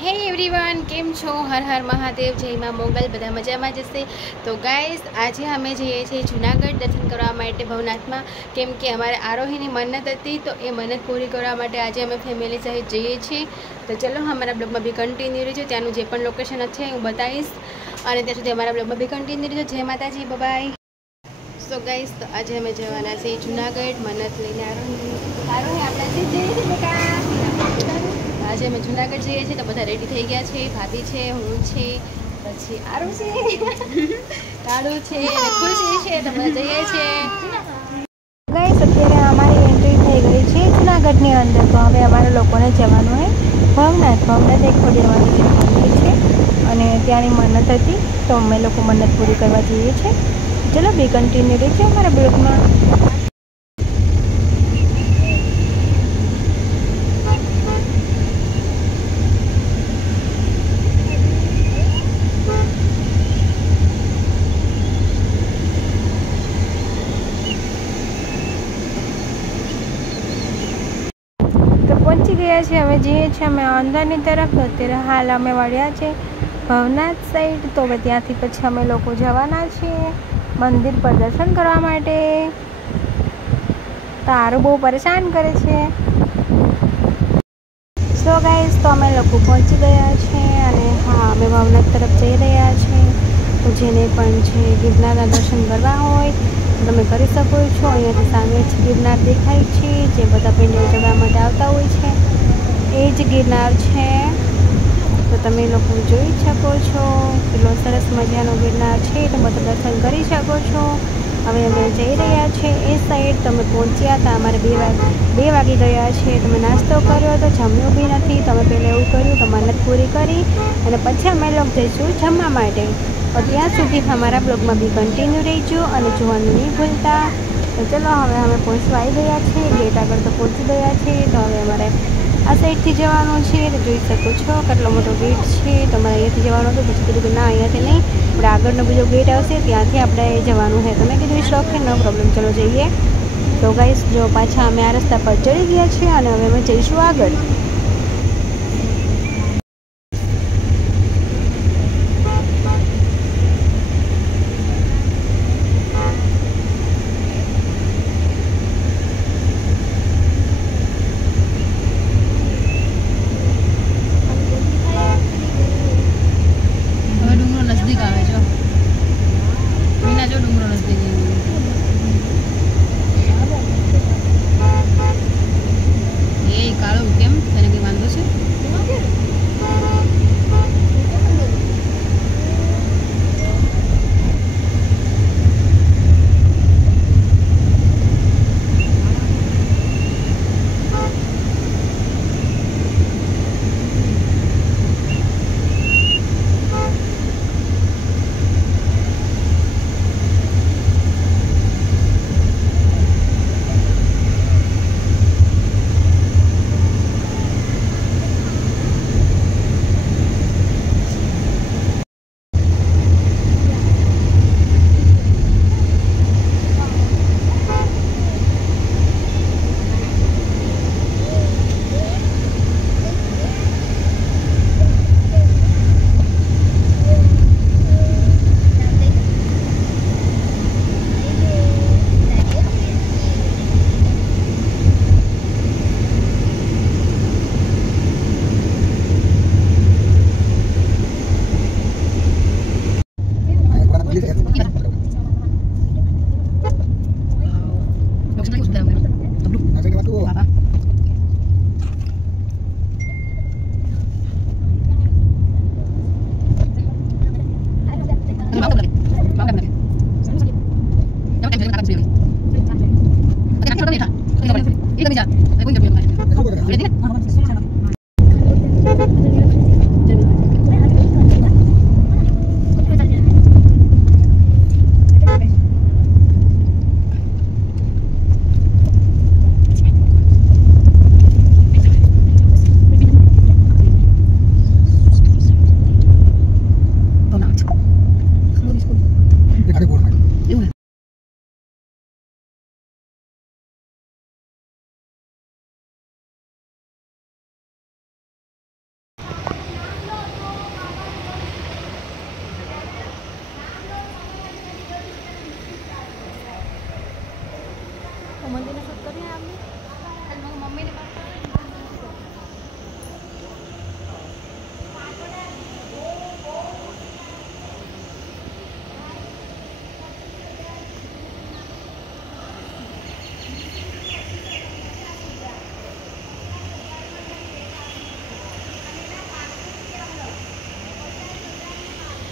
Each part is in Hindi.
हे एवरीवन केम छो हर हर महादेव जय मां मोगल बधा मजामां जशे। तो गाइस आज अमे जईए छीए जूनागढ़ दर्शन करवा माटे भवनाथ में, केम के अमारे आरोहीनी मन्नत हती तो ए मन्नत पूरी करवा माटे आज अमे फेमिली सहित जईए छीए। तो चलो हमारा ब्लॉग में भी कंटिन्यू रहीजो, त्यानुं जे पण लोकेशन छे हूँ बताईश अने त्यां सुधी अमारा ब्लॉग में भी कंटिन्यू रहीजो। जय माताजी, बाय बाय। सो गाइस तो आज अमे जवाना छीए जूनागढ़ मन्नत लईने आरोही आपणे जईए छीए बेटा। आज अमे जूनागढ़ जईए छीए तो बधा रेडी थई गया छे, भाभी छे, हूँ छे, पछी आरू छे, काळू छे अने खुशी छे। तो बधा जईए छे। गाइस अत्यारे अमारी एंट्री थई गई छे जूनागढ़नी अंदर। तो हवे अमारे लोकोने जवानुं है भवनाथ एक खोडियारवानुं मंदिर छे अने त्यानी मन्नत हती तो अमे लोको मन्नत पूरी करवा जईए छे। चलो बी कंटिन्यू रहीजो अमारा ब्लॉगमां। पहुंची गया है, हमें जीए छे अमे अंदरनी तरफ। अत्यारे हाल अमे वळ्या छे भवनाथ साइड। तो हवे त्यांथी पछी अमे लोको जवाना छे मंदिर पर दर्शन करवा माटे। तारो बहु परेशान करे छे। सो गाइस तो अमे लोको पहुंची गया छे अने हाँ अमे भवनाथ तरफ जई रह्या छे। तो जेने पण छे गिरनारना दर्शन करवा होय તમે કરી શકો છો। અહીંયાથી સામે જ ગિરનાર દેખાય છે, જે બધા પેન્ડલ ચડવા માટે આવતા હોય છે એ જ ગિરનાર છે। તો તમે લોકો જોઈ શકો છો કેટલો સરસ મજાનો ગિરનાર છે। તો બધા દર્શન કરી શકો છો। હવે અમે જઈ રહ્યા છે એ સાઈડ। તમે પહોંચ્યા હતા અમારે 2 વાગી ગયા છે। તમે નાસ્તો કર્યો તો જમ્યું બી નથી। તમે પહેલાં એવું કર્યું તો મન્નત પૂરી કરી અને પછી અમે લોકો જઈશું જમવા માટે। और ત્યાં સુધી हमारा ब्लॉग में भी कंटिन्यू रहीजो और જોવાનું नहीं भूलता। तो चलो हमें हमें पहुँचवा आई गया है, गेट आगे तो पहुँची गया है। तो हमें अमारे आ साइड थी जवानुं छे। तो जोई शको छो केटलो मोटो गेट छे। तो अमारे अहींयाथी जवानुं हतुं, पछी कीधुं के ना अहींयाथी नहीं, आपणे आगळनो बीजो गेट आवशे त्यांथी आपणे जवानुं है। तो मैं कीधुं इट्स ओके, नो प्रॉब्लम, चलो जईए। तो गाइस जो पाछा अमे आ रस्ता पर चढ़ी गया छे अने हवे अमे जईशुं आगळ।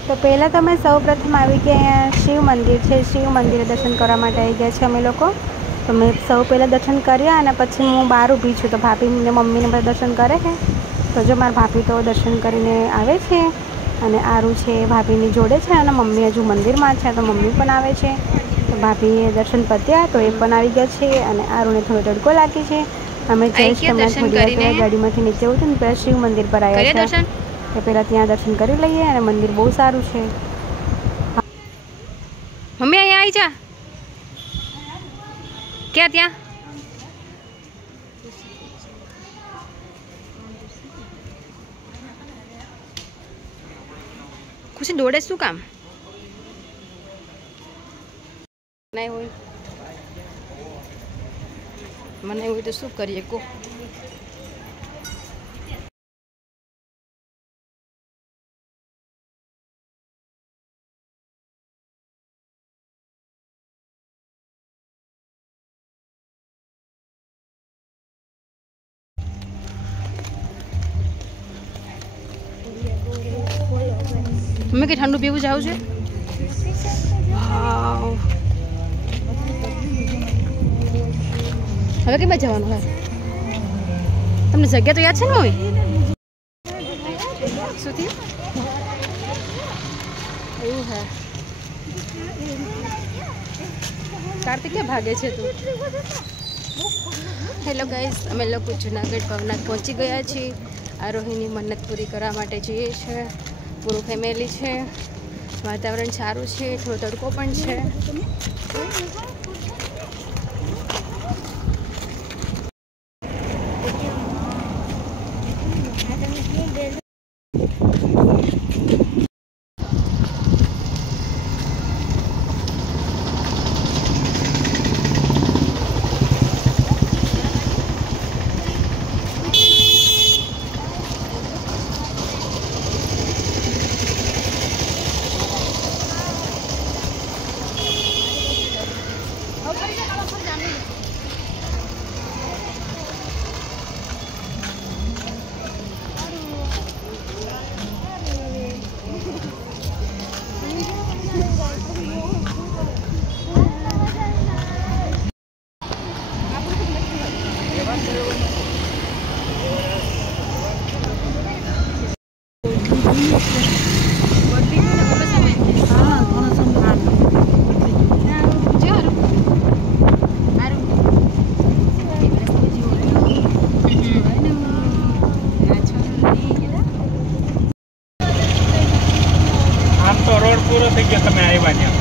तो पहला तो मैं सौ प्रथम आई गई अँ शिव मंदिर है, शिव मंदिर दर्शन करवा माटे आई गया छे अमे लोको। तो मैं सौ पहला दर्शन कर्या अने पछी हूँ बहार ऊभी छूँ। तो भाभी ने मम्मी ने बधा दर्शन करे है। तो जो मारा भाभी तो दर्शन करीने आवे छे अने आरू छे भाभीनी जोड़े छे अने मम्मी हजू मंदिरमां छे तो मम्मी पण आवे छे। तो भाभी दर्शन पत्या तो ए पण आई गया छे अने आरूने थोड़ो तड़को लागी छे। अमे जस्ट हमણાં થોડી વાર પહેલા ગાડીમાંથી નીચે ઉતરીને પહેલા શિવ મંदिर पर આવ્યા છે કે પહેલા ત્યાં દર્શન કરી લઈએ અને મંદિર બહુ સારું છે। मम्मी अहीं आई जा क्या त्या कुछ दौड़े शू काम नहीं हुई मने हुई तो शू करिए को। मम्मी के ठंडू पीवू जाऊ छे। હવે કેમ જવાનું હે તમને જગ્યા તો યાદ છે ને હોય શું થયું એવું હે કાર્તિક ક્યાં ભાગે છે તું। હેલો ગાઈસ અમે લોકો જુનાગઢ ભવનાથ પહોંચી ગયા છીએ। આરોહીની મન્નત પૂરી કરવા માટે જઈએ છીએ। પૂરું ફેમિલી છે। વાતાવરણ સારું છે, થોડો તડકો પણ છે। પૂરો થઈ ગયો તમે આવ્યા ત્યાં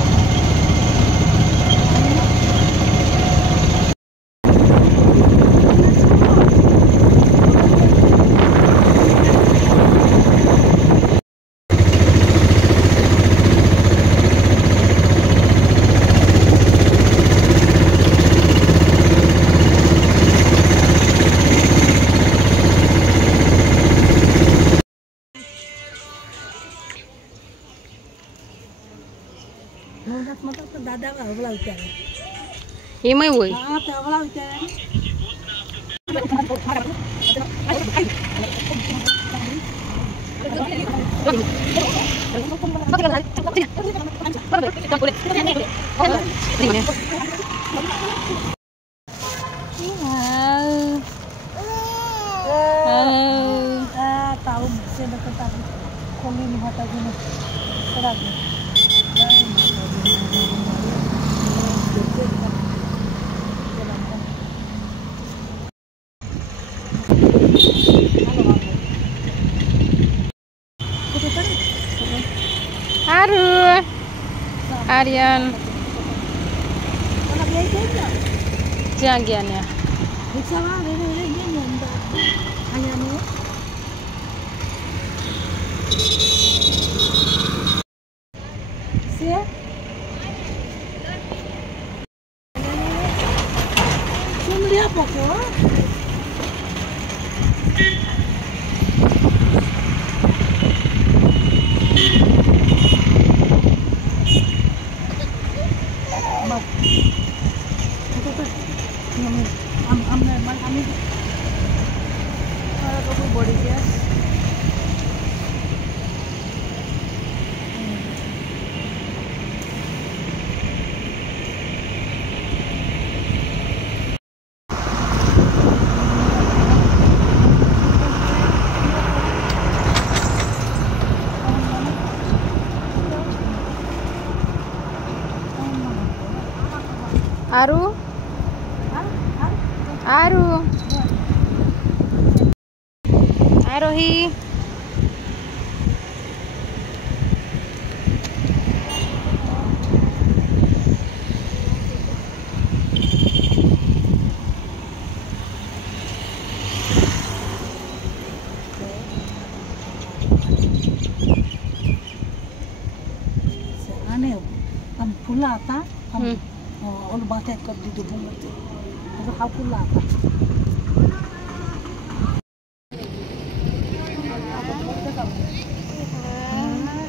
दादा हवला उतारे एमय होय हां तो हवला उतारे tahu saya dekat tadi kami ni hata gini seragi Haru Aryan jangan ya आरू आरू आरोही हम फूला आता हम और बातें कर दी तो घूमते तो हाँ फूला आता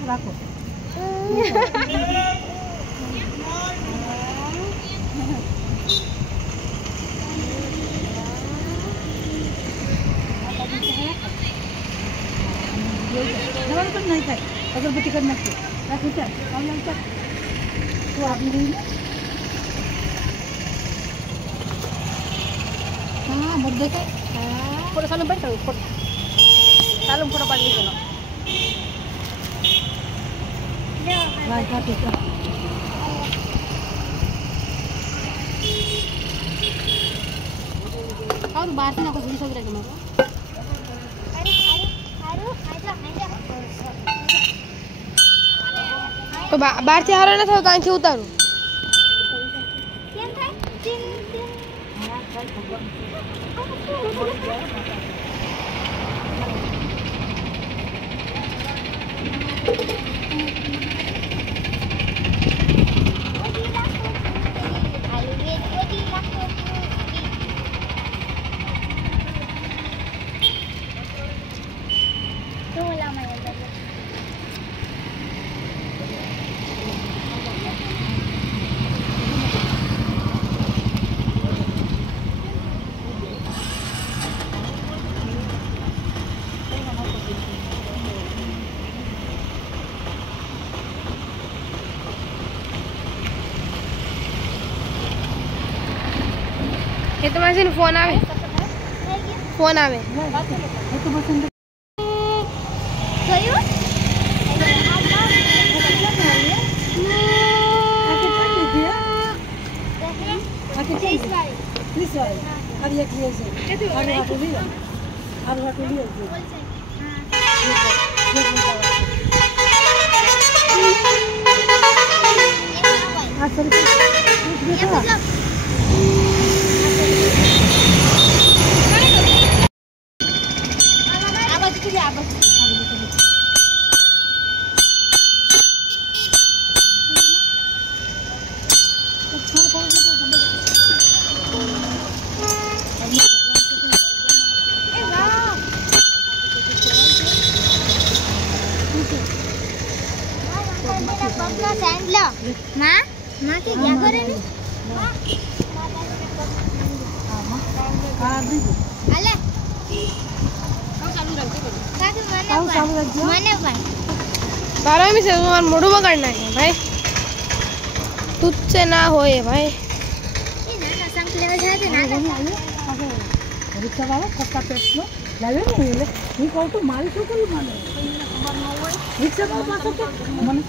रखो नहीं खाए अगरबत्ती करना रखो क्या तो आप नहीं हाँ मुद्दे के फोटो सालों बैठ फोटो सालों फोटो पढ़ लीजिए ना राइट हाँ ठीक है और बाहर से ना कुछ भी सब रहेगा मेरे तो बाहर से हारो ना था कहीं से उतारू ये तो मशीन फोन आवे फोन आवे माँ माँ के क्या करे नी अले मैंने बारह में से तुम्हारा मोड़ू पकड़ना है भाई तुझसे ना होए भाई रिक्शा वाला सबका पेट में लगे नहीं ले ये कौन तो मारी तो कोई माने रिक्शा वाला पास तो मन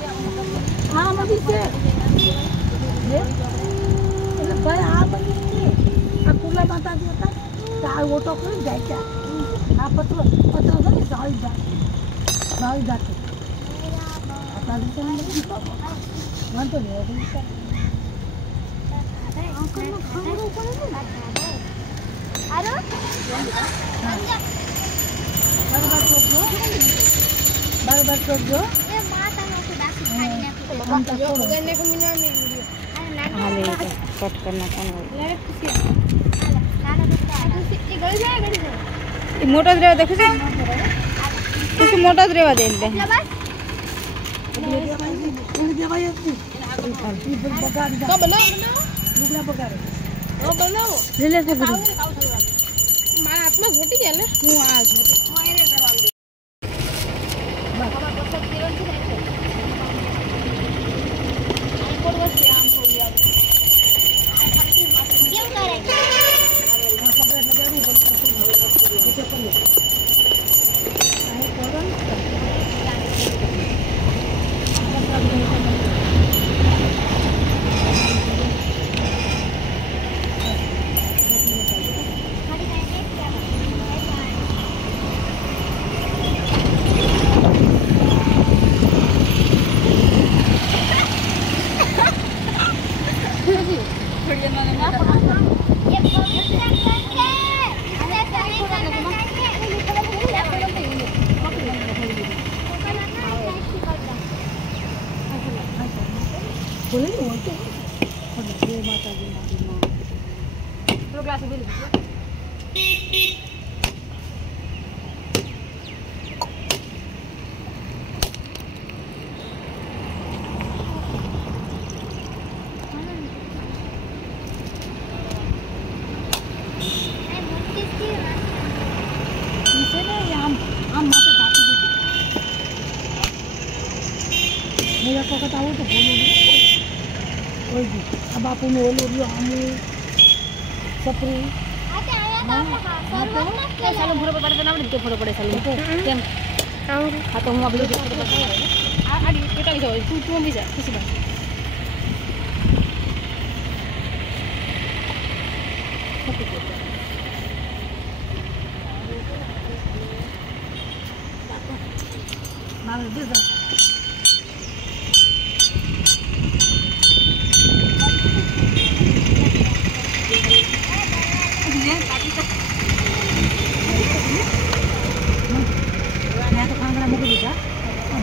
हाँ मम्मी से ये भाई आप अकुला बता दिया था कार वो तो कोई जाएगा आप पत्र तो नहीं जाते आता दिया नहीं तो मन तो नहीं होगा अंकल ने खाना ऊपर नहीं अरे बार कर दो ये माता नो को दासी खाली ना जो गन्ने को मिला नहीं वीडियो हाले कट करना कौन हो ले खुशी नाना बेटा ये गड़ी जाए ये मोटा द्रेवा देखो से कुछ मोटा द्रेवा दे ले तो बनाओ बनाओ ले से મારા હાથમાં ઘોટી ગયા ને હું આ ઘોટી મોયરે કરવાનું બાબા પસંદ કિરણ છે ને આ કોણ વસ્તુ આમ થોડી આવે આ ફરતી માથે કેમ કરે છે આ પકડ લગાવી પણ છે પણ આ કોણ હું એક વખત આવું તો બોલું કોઈ દી આ બાપુનું ઓલું રહ્યું આમું સપરું ચાલો ફોટો પડે ના આવડે ફોટો પડે ચાલો કેમ હા તો હું આ બધું ફોટો પડે આ ટોટાલી જાવ તું બી જા ખુશી બા મારે દીધા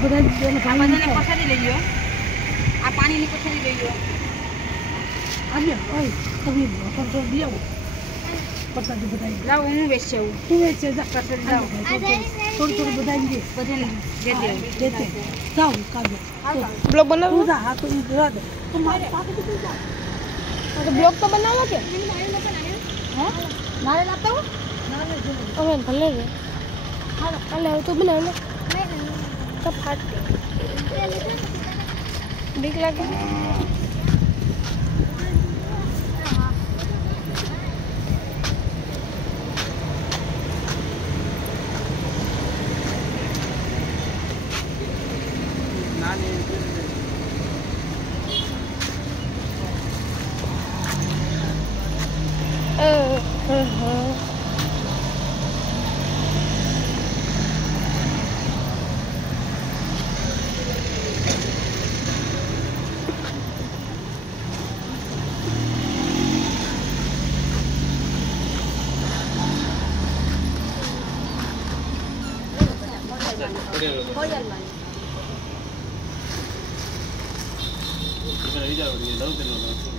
પથારી લઈ ગયો આ પાણીની પથારી લઈ ગયો લાવ હું વેચે થોડું બધા બ્લોગ બનાવો હા તો બ્લોગ તો બનાવો કે મારે લાવતા હો હવે ભલે રે હાલો કાલે આવ તો બનાવ ને તો ફાટે બીક લાગે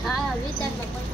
હા વિચારમાં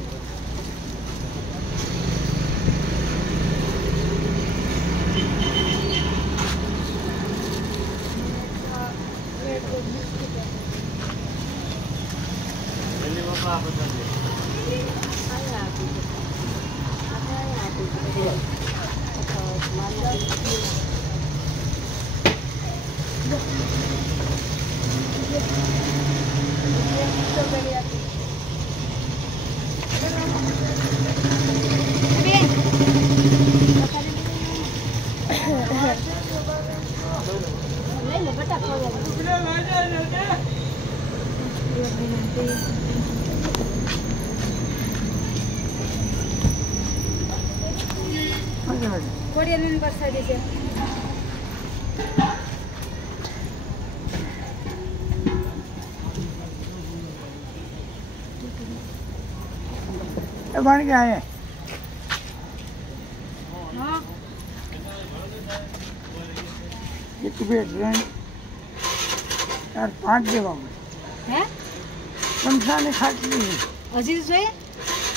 बन गया है एक बेड यार 5 देवा હે समसा ने खाती હજી જોઈએ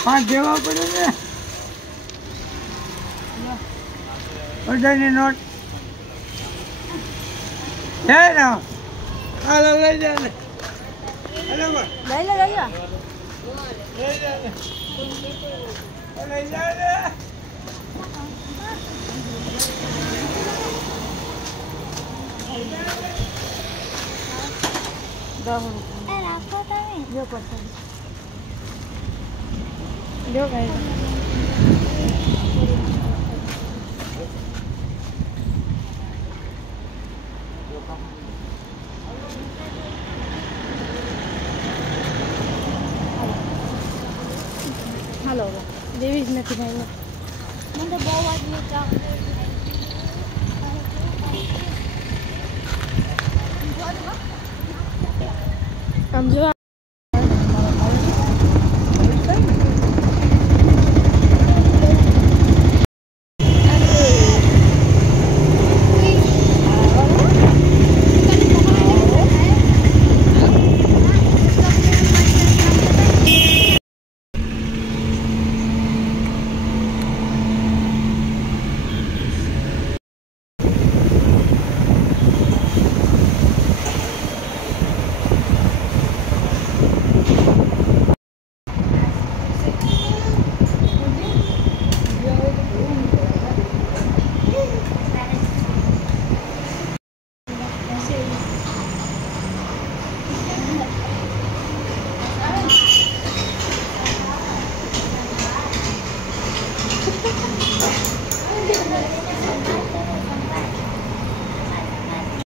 5 देवा पड़े ने बधाई नोट ले ना हालो ले जा ले हेलो લઈ લે લઈ લે ले जा ले जा ले જો ગાઈ હાલો દેવી જ નથી ભાઈ મને તો બહુ આદમી ચા આમ જો